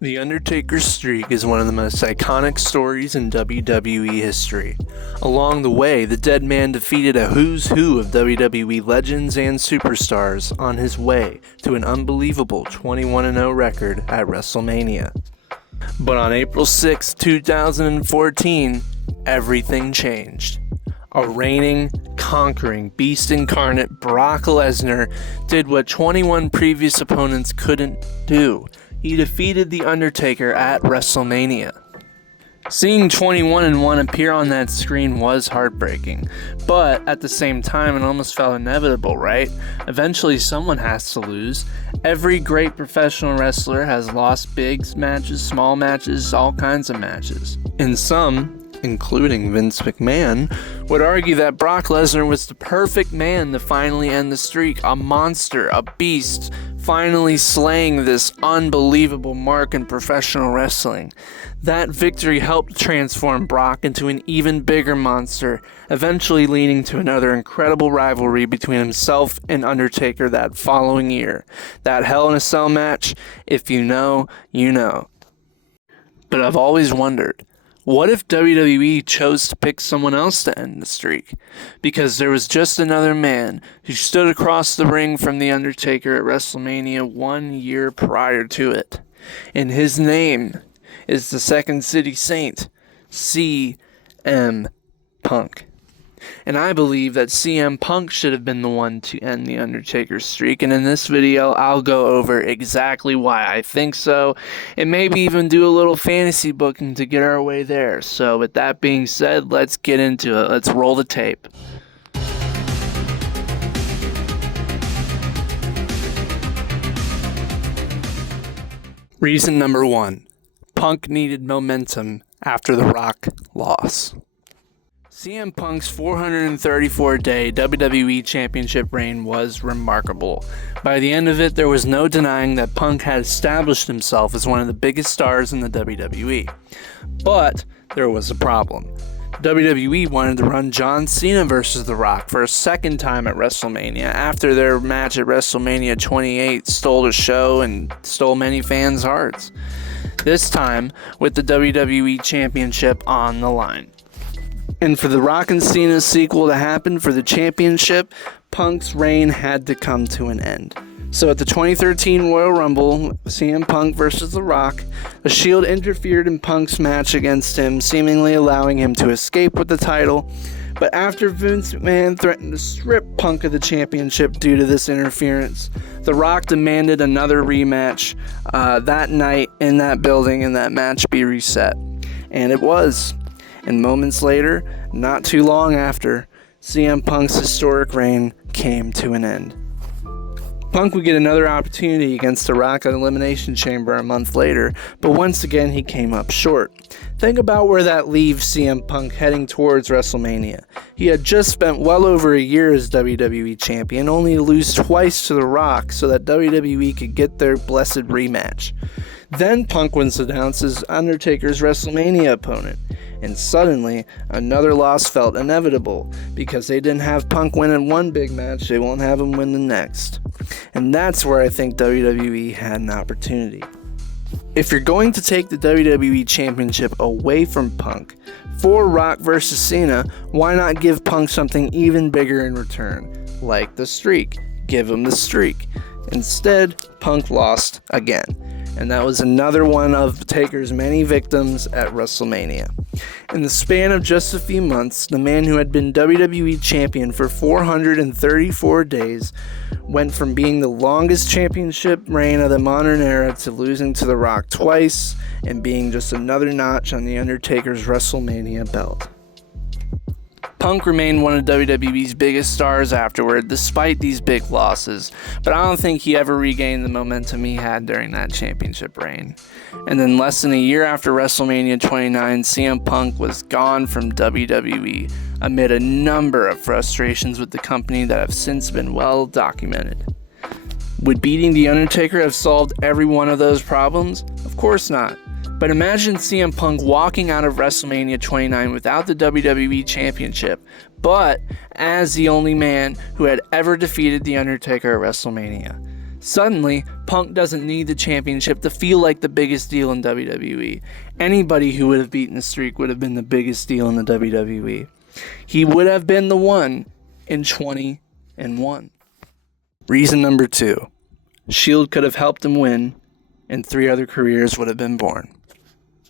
The Undertaker's streak is one of the most iconic stories in WWE history. Along the way, the dead man defeated a who's who of WWE legends and superstars on his way to an unbelievable 21-0 record at WrestleMania. But on April 6, 2014, everything changed. A reigning, conquering, beast incarnate Brock Lesnar did what 21 previous opponents couldn't do. He defeated The Undertaker at WrestleMania. Seeing 21-1 appear on that screen was heartbreaking, but at the same time it almost felt inevitable, right? Eventually someone has to lose. Every great professional wrestler has lost big matches, small matches, all kinds of matches. And some, including Vince McMahon, would argue that Brock Lesnar was the perfect man to finally end the streak, a monster, a beast, finally slaying this unbelievable mark in professional wrestling. That victory helped transform Brock into an even bigger monster, eventually leading to another incredible rivalry between himself and Undertaker that following year. That Hell in a Cell match, if you know, you know. But I've always wondered, what if WWE chose to pick someone else to end the streak? Because there was just another man who stood across the ring from The Undertaker at WrestleMania 1 year prior to it. And his name is the Second City Saint, CM Punk. And I believe that CM Punk should have been the one to end The Undertaker's streak, and in this video I'll go over exactly why I think so, and maybe even do a little fantasy booking to get our way there. So with that being said, let's get into it. Let's roll the tape. Reason number 1. Punk needed momentum after the Rock loss. CM Punk's 434-day WWE Championship reign was remarkable. By the end of it, there was no denying that Punk had established himself as one of the biggest stars in the WWE. But there was a problem. WWE wanted to run John Cena versus The Rock for a second time at WrestleMania after their match at WrestleMania 28 stole the show and stole many fans' hearts. This time with the WWE Championship on the line. And for The Rock and Cena sequel to happen for the championship, Punk's reign had to come to an end. So at the 2013 Royal Rumble, CM Punk versus The Rock, the Shield interfered in Punk's match against him, seemingly allowing him to escape with the title. But after Vince McMahon threatened to strip Punk of the championship due to this interference, The Rock demanded another rematch that night in that building, and that match be reset. And it was. And moments later, not too long after, CM Punk's historic reign came to an end. Punk would get another opportunity against The Rock at Elimination Chamber a month later, but once again he came up short. Think about where that leaves CM Punk heading towards WrestleMania. He had just spent well over a year as WWE Champion, only to lose twice to The Rock so that WWE could get their blessed rematch. Then Punk was announced as Undertaker's WrestleMania opponent. And suddenly, another loss felt inevitable, because they didn't have Punk win in one big match, they won't have him win the next. And that's where I think WWE had an opportunity. If you're going to take the WWE Championship away from Punk for Rock versus Cena, why not give Punk something even bigger in return, like the streak? Give him the streak. Instead, Punk lost again. And that was another one of Taker's many victims at WrestleMania. In the span of just a few months, the man who had been WWE Champion for 434 days went from being the longest championship reign of the modern era to losing to The Rock twice and being just another notch on The Undertaker's WrestleMania belt. Punk remained one of WWE's biggest stars afterward, despite these big losses, but I don't think he ever regained the momentum he had during that championship reign. And then less than a year after WrestleMania 29, CM Punk was gone from WWE, amid a number of frustrations with the company that have since been well documented. Would beating The Undertaker have solved every one of those problems? Of course not. But imagine CM Punk walking out of WrestleMania 29 without the WWE Championship, but as the only man who had ever defeated The Undertaker at WrestleMania. Suddenly, Punk doesn't need the championship to feel like the biggest deal in WWE. Anybody who would have beaten the streak would have been the biggest deal in the WWE. He would have been the one in 20-1. Reason number 2. Shield could have helped him win, and 3 other careers would have been born.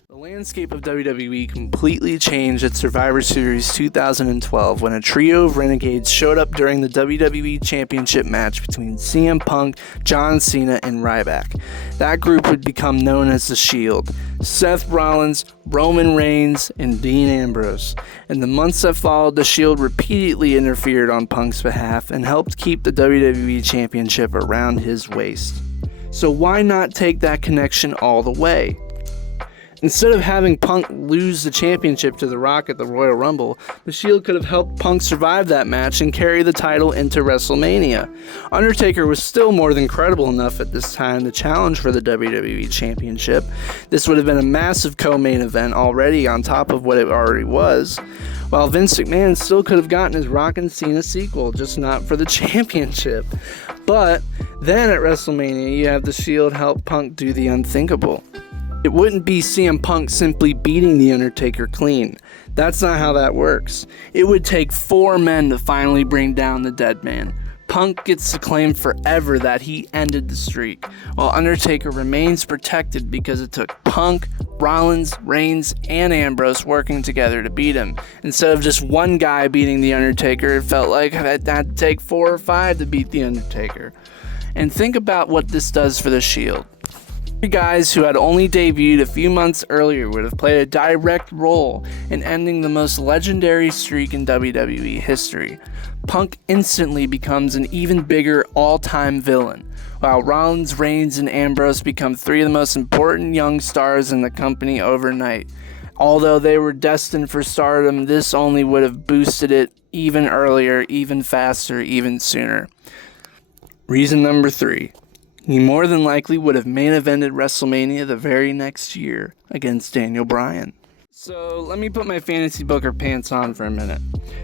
The landscape of WWE completely changed at Survivor Series 2012 when a trio of renegades showed up during the WWE Championship match between CM Punk, John Cena, and Ryback. That group would become known as The Shield: Seth Rollins, Roman Reigns, and Dean Ambrose. In the months that followed, The Shield repeatedly interfered on Punk's behalf and helped keep the WWE Championship around his waist. So why not take that connection all the way? Instead of having Punk lose the championship to The Rock at the Royal Rumble, The Shield could have helped Punk survive that match and carry the title into WrestleMania. Undertaker was still more than credible enough at this time to challenge for the WWE Championship. This would have been a massive co-main event already on top of what it already was, while Vince McMahon still could have gotten his Rock and Cena sequel, just not for the championship. But then at WrestleMania, you have The Shield help Punk do the unthinkable. It wouldn't be CM Punk simply beating The Undertaker clean. That's not how that works. It would take 4 men to finally bring down the dead man. Punk gets to claim forever that he ended the streak, while Undertaker remains protected because it took Punk, Rollins, Reigns, and Ambrose working together to beat him. Instead of just one guy beating The Undertaker, it felt like it had to take 4 or 5 to beat The Undertaker. And think about what this does for The Shield. 3 guys who had only debuted a few months earlier would have played a direct role in ending the most legendary streak in WWE history. Punk instantly becomes an even bigger all-time villain, while Rollins, Reigns, and Ambrose become 3 of the most important young stars in the company overnight. Although they were destined for stardom, this only would have boosted it even earlier, even faster, even sooner. Reason number 3. He more than likely would have main evented WrestleMania the very next year against Daniel Bryan. So let me put my fantasy booker pants on for a minute.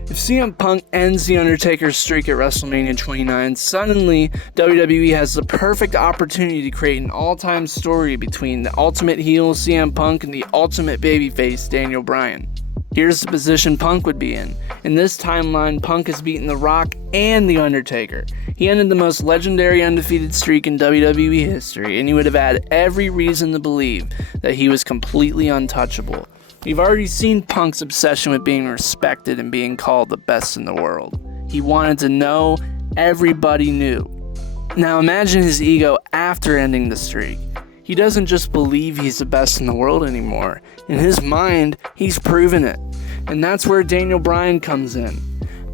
If CM Punk ends The Undertaker's streak at WrestleMania 29, suddenly WWE has the perfect opportunity to create an all-time story between the ultimate heel CM Punk and the ultimate babyface Daniel Bryan. Here's the position Punk would be in. In this timeline, Punk has beaten The Rock and The Undertaker. He ended the most legendary undefeated streak in WWE history, and you would have had every reason to believe that he was completely untouchable. We've already seen Punk's obsession with being respected and being called the best in the world. He wanted to know everybody knew. Now imagine his ego after ending the streak. He doesn't just believe he's the best in the world anymore. In his mind, he's proven it. And that's where Daniel Bryan comes in.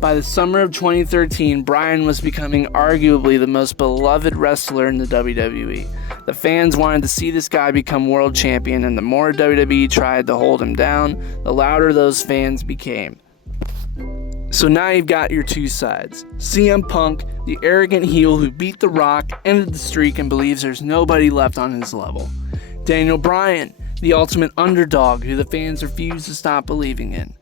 By the summer of 2013, Bryan was becoming arguably the most beloved wrestler in the WWE. The fans wanted to see this guy become world champion, and the more WWE tried to hold him down, the louder those fans became. So now you've got your 2 sides. CM Punk, the arrogant heel who beat The Rock, ended the streak, and believes there's nobody left on his level. Daniel Bryan, the ultimate underdog who the fans refuse to stop believing in.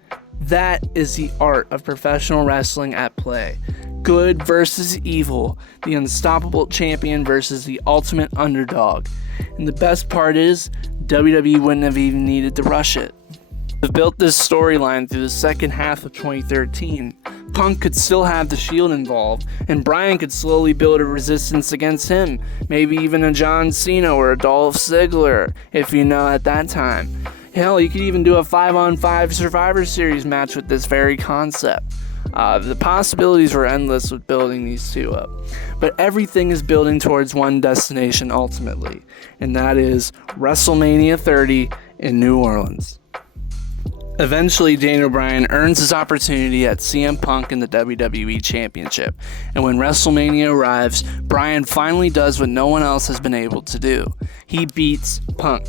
That is the art of professional wrestling at play. Good versus evil, the unstoppable champion versus the ultimate underdog. And the best part is, WWE wouldn't have even needed to rush it. They've built this storyline through the second half of 2013. Punk could still have The Shield involved, and Bryan could slowly build a resistance against him, maybe even a John Cena or a Dolph Ziggler, if you know at that time. Hell, you could even do a 5-on-5 Survivor Series match with this very concept. The possibilities were endless with building these 2 up. But everything is building towards one destination ultimately, and that is WrestleMania 30 in New Orleans. Eventually, Daniel Bryan earns his opportunity at CM Punk in the WWE Championship, and when WrestleMania arrives, Bryan finally does what no one else has been able to do. He beats Punk.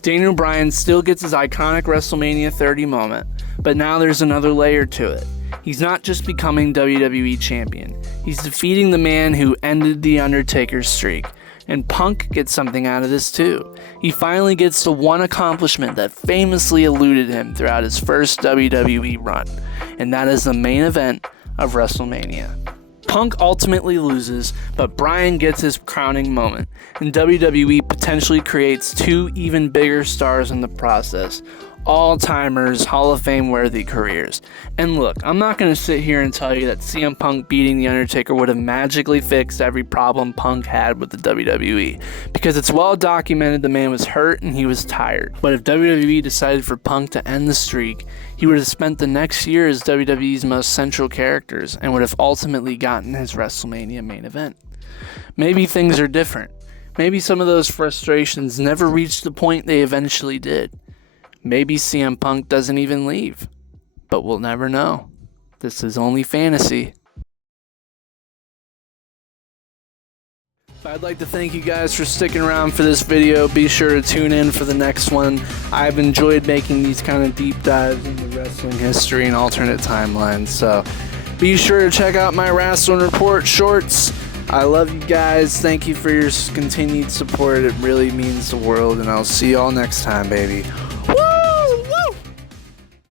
Daniel Bryan still gets his iconic WrestleMania 30 moment, but now there's another layer to it. He's not just becoming WWE Champion, he's defeating the man who ended The Undertaker's streak. And Punk gets something out of this too. He finally gets the one accomplishment that famously eluded him throughout his first WWE run, and that is the main event of WrestleMania. Punk ultimately loses, but Bryan gets his crowning moment, and WWE potentially creates two even bigger stars in the process. All-timers, Hall of Fame worthy careers. And look, I'm not going to sit here and tell you that CM Punk beating The Undertaker would have magically fixed every problem Punk had with the WWE, because it's well documented the man was hurt and he was tired. But if WWE decided for Punk to end the streak, he would have spent the next year as WWE's most central characters and would have ultimately gotten his WrestleMania main event. Maybe things are different. Maybe some of those frustrations never reached the point they eventually did. Maybe CM Punk doesn't even leave, but we'll never know. This is only fantasy. I'd like to thank you guys for sticking around for this video. Be sure to tune in for the next one. I've enjoyed making these kind of deep dives into wrestling history and alternate timelines, so be sure to check out my Wrestling Report shorts. I love you guys. Thank you for your continued support. It really means the world, and I'll see you all next time, baby.